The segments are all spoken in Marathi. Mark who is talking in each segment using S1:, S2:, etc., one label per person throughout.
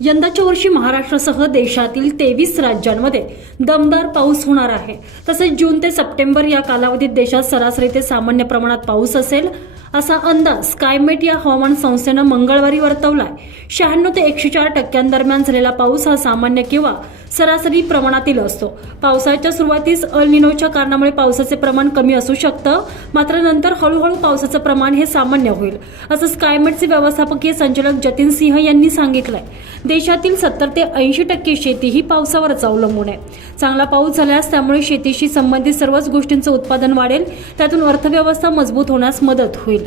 S1: यंदाच्या वर्षी महाराष्ट्रासह देशातील तेवीस राज्यांमध्ये दमदार पाऊस होणार आहे. तसेच जून ते सप्टेंबर या कालावधीत देशात सरासरी ते सामान्य प्रमाणात पाऊस असेल. असा अंदाज स्कायमेट या हवामान संस्थेनं मंगळवारी वर्तवलाय. शहाण्णव ते एकशे चार टक्क्यांदरम्यान झालेला पाऊस हा सामान्य किंवा सरासरी प्रमाणातील असतो. पावसाच्या सुरुवातीस अल निनोच्या कारणामुळे पावसाचे प्रमाण कमी असू शकतं मात्र नंतर हळूहळू पावसाचं प्रमाण हे सामान्य होईल असं स्कायमेटचे व्यवस्थापकीय संचालक जतीन सिंह यांनी सांगितलंय. देशातील सत्तर ते ऐंशी टक्के शेती ही पावसावरच अवलंबून आहे. चांगला पाऊस झाल्यास त्यामुळे शेतीशी संबंधित सर्वच गोष्टींचं उत्पादन वाढेल त्यातून अर्थव्यवस्था मजबूत होण्यास मदत होईल.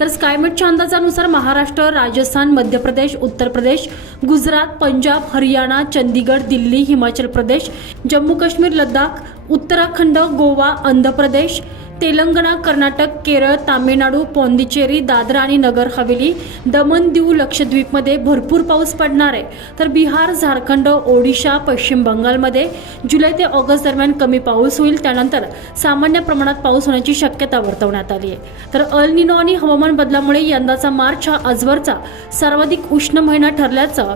S1: तर स्कायमेटच्या अंदाजानुसार महाराष्ट्र राजस्थान मध्य प्रदेश उत्तर प्रदेश गुजरात पंजाब हरियाणा चंदीगड दिल्ली हिमाचल प्रदेश जम्मू काश्मीर लडाख उत्तराखंड गोवा आंध्र प्रदेश तेलंगणा कर्नाटक केरळ तामिळनाडू पॉंडिचेरी दादरा आणि नगर हवेली दमन दीव लक्षद्वीपमध्ये भरपूर पाऊस पडणार आहे. तर बिहार झारखंड ओडिशा पश्चिम बंगालमध्ये जुलै ते ऑगस्ट दरम्यान कमी पाऊस होईल. त्यानंतर सामान्य प्रमाणात पाऊस होण्याची शक्यता वर्तवण्यात आली आहे. तर अल निनो आणि हवामान बदलामुळे यंदाचा मार्च हा आजवरचा सर्वाधिक उष्ण महिना ठरल्याचं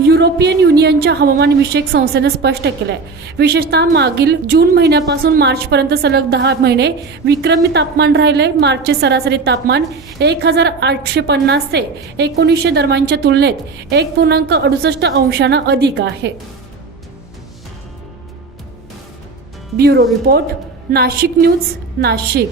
S1: युरोपियन युनियनच्या हवामानविषयक संस्थेने स्पष्ट केलं आहे विशेषतः मागील जून महिन्यापासून मार्चपर्यंत सलग दहा महिने विक्रमी तापमान राहिले मार्चचे सरासरी तापमान एक हजार आठशे पन्नास ते एकोणीसशे दरम्यानच्या तुलनेत एक पूर्णांक अडुसष्ट अंशानं अधिक आहे. Bureau report Nashik news Nashik.